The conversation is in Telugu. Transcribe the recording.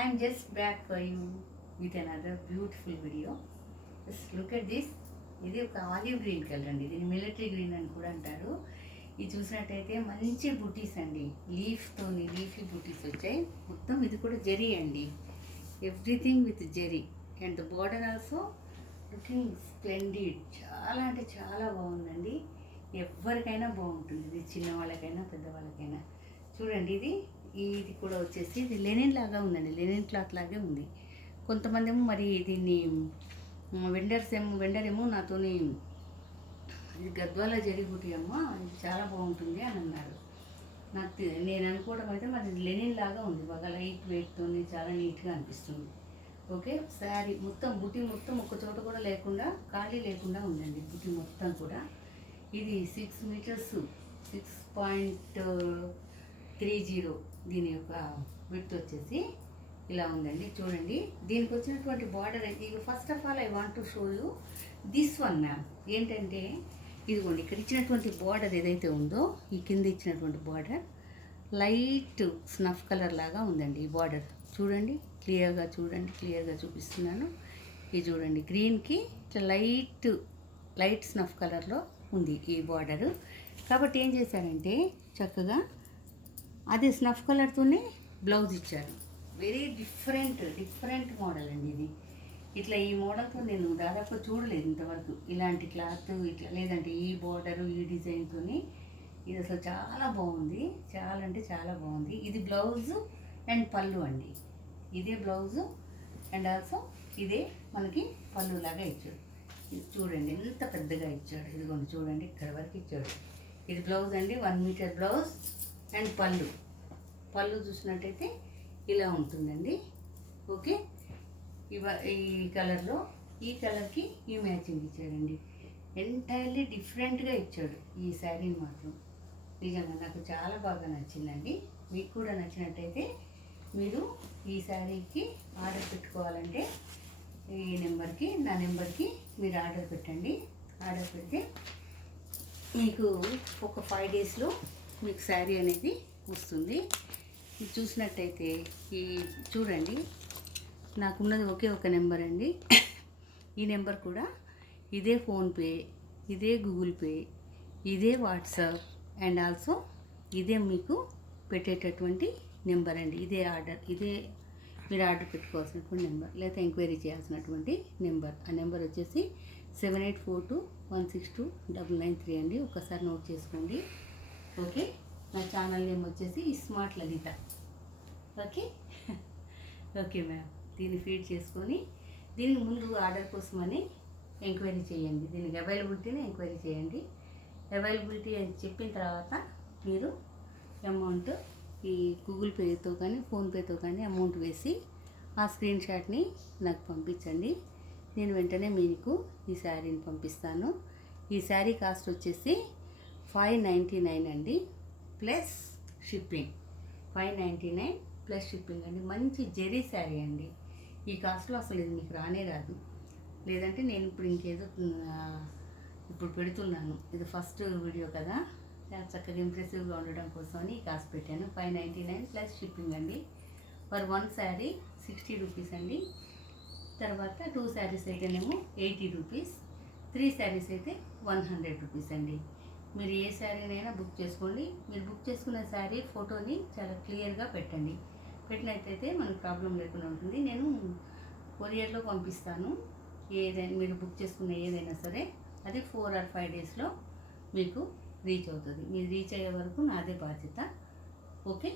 I'm just back for you with another beautiful video. Just look at this. ఇది ఒక ఆలివ్ గ్రీన్ కలర్ అండి. దీన్ని మిలిటరీ గ్రీన్ అని కూడా అంటారు. ఇది చూసినట్టయితే మంచి బుటీస్ అండి, లీఫీ బుటీస్ వచ్చాయి. మొత్తం ఇది కూడా జెరీ అండి, everything with zari. And the border also looking splendid. చాలా అంటే చాలా బాగుందండి. ఎవరికైనా బాగుంటుంది ఇది, చిన్నవాళ్ళకైనా పెద్దవాళ్ళకైనా. చూడండి, ఇది కూడా వచ్చేసి ఇది లెనిన్ లాగా ఉందండి, లెనిన్ క్లాత్ లాగే ఉంది. కొంతమంది ఏమో మరి దీన్ని వెండర్ ఏమో నాతోని ఇది గద్వాల జడిబుటి అమ్మ, ఇది చాలా బాగుంటుంది అని అన్నారు. నేను అనుకోవడం అయితే మరి లెనిన్ లాగా ఉంది, బాగా లైట్ వెయిట్తో చాలా నీట్గా అనిపిస్తుంది. ఓకే, శారీ మొత్తం బుటీ మొత్తం ఒక చోట కూడా లేకుండా, ఖాళీ లేకుండా ఉందండి బుటీ మొత్తం కూడా. ఇది 6 మీటర్స్ 6.30 దీని యొక్క విడ్త్ వచ్చేసి ఇలా ఉందండి. చూడండి, దీనికి వచ్చినటువంటి బార్డర్ అయితే ఇక first of all I want to show you this one ma'am. ఏంటంటే ఇదిగోండి, ఇక్కడ ఇచ్చినటువంటి బార్డర్ ఏదైతే ఉందో, ఈ కింద ఇచ్చినటువంటి బార్డర్ లైట్ స్నఫ్ కలర్ లాగా ఉందండి. ఈ బార్డర్ చూడండి, క్లియర్గా చూపిస్తున్నాను. ఇది చూడండి, గ్రీన్కి ఇట్లా లైట్ స్నఫ్ కలర్లో ఉంది ఈ బార్డరు. కాబట్టి ఏం చేశారంటే చక్కగా అది స్నఫ్ కలర్తోనే బ్లౌజ్ ఇచ్చారు. వెరీ డిఫరెంట్ మోడల్ అండి ఇది. ఇట్లా ఈ మోడల్తో నేను దాదాపు చూడలేదు ఇంతవరకు. ఇలాంటి క్లాత్ ఇట్లా లేదంటే ఈ బార్డరు ఈ డిజైన్తో ఇది అసలు చాలా బాగుంది, చాలా అంటే చాలా బాగుంది. ఇది బ్లౌజు అండ్ పళ్ళు అండి. ఇదే బ్లౌజు అండ్ ఆల్సో ఇదే మనకి పళ్ళు లాగా ఇచ్చాడు. ఇది చూడండి ఎంత పెద్దగా ఇచ్చాడు. ఇదిగోండి చూడండి, ఇక్కడ వరకు ఇచ్చాడు. ఇది బ్లౌజ్ అండి, 1 మీటర్ బ్లౌజ్ అండ్ పళ్ళు చూసినట్టయితే ఇలా ఉంటుందండి. ఓకే, ఈ కలర్లో ఈ కలర్కి ఈ మ్యాచింగ్ ఇచ్చాడండి. ఎంటైర్లీ డిఫరెంట్గా ఇచ్చాడు ఈ శారీని మాత్రం. నిజంగా నాకు చాలా బాగా నచ్చిందండి. మీకు కూడా నచ్చినట్టయితే మీరు ఈ శారీకి ఆర్డర్ పెట్టుకోవాలంటే ఈ నెంబర్కి, నా నెంబర్కి మీరు ఆర్డర్ పెట్టండి. ఆర్డర్ పెడితే మీకు ఒక 5 డేస్లో మీకు శారీ అనేది వస్తుంది. ఇది చూసినట్టయితే ఈ చూడండి, నాకున్నది ఒకే ఒక నెంబర్ అండి. ఈ నెంబర్ కూడా ఇదే ఫోన్పే, ఇదే గూగుల్ పే, ఇదే వాట్సాప్ అండ్ ఆల్సో ఇదే మీకు పెట్టేటటువంటి నెంబర్ అండి. ఇదే మీరు ఆర్డర్ పెట్టుకోవాల్సినటువంటి నెంబర్, లేదా ఎంక్వైరీ చేయాల్సినటువంటి నెంబర్. ఆ నెంబర్ వచ్చేసి 7842162993 అండి. ఒకసారి నోట్ చేసుకోండి. ఓకే, నా ఛానల్ నేమ్ వచ్చేసి స్మార్ట్ లలిత. ఓకే మ్యామ్, దీన్ని ఫీడ్ చేసుకొని దీనికి ముందు ఆర్డర్ కోసమని ఎంక్వైరీ చేయండి. దీనికి అవైలబిలిటీని ఎంక్వైరీ చేయండి. అవైలబిలిటీ అని చెప్పిన తర్వాత మీరు అమౌంట్ ఈ గూగుల్ పేతో కానీ ఫోన్పేతో కానీ అమౌంట్ వేసి ఆ స్క్రీన్ షాట్ని నాకు పంపించండి. నేను వెంటనే మీకు ఈ శారీని పంపిస్తాను. ఈ శారీ కాస్ట్ వచ్చేసి 599 అండి, ప్లస్ షిప్పింగ్. 599 ప్లస్ షిప్పింగ్ అండి. మంచి జెరీ శారీ అండి. ఈ కాస్ట్లో అసలు ఇది మీకు రానే రాదు. లేదంటే నేను ఇప్పుడు ఇంకేదో ఇప్పుడు పెడుతున్నాను. ఇది ఫస్ట్ వీడియో కదా, చక్కగా ఇంప్రెసివ్గా ఉండడం కోసమని ఈ కాస్ట్ పెట్టాను. 599 ప్లస్ షిప్పింగ్ అండి. ఫర్ 1 శారీ 60 రూపీస్ అండి. తర్వాత 2 శారీస్ అయితేనేమో 80 రూపీస్, 3 శారీస్ అయితే 100 రూపీస్ అండి. మీరు ఏ శారీనైనా బుక్ చేసుకోండి. మీరు బుక్ చేసుకున్న శారీ ఫోటోని చాలా క్లియర్గా పెట్టండి. పెట్టినట్టయితే మనకు ప్రాబ్లం లేకుండా ఉంటుంది. నేను కొరియర్లో పంపిస్తాను. ఏదైనా మీరు బుక్ చేసుకున్న ఏదైనా సరే అది 4 or 5 డేస్లో మీకు రీచ్ అవుతుంది. మీరు రీచ్ అయ్యే వరకు నాదే బాధ్యత. ఓకే.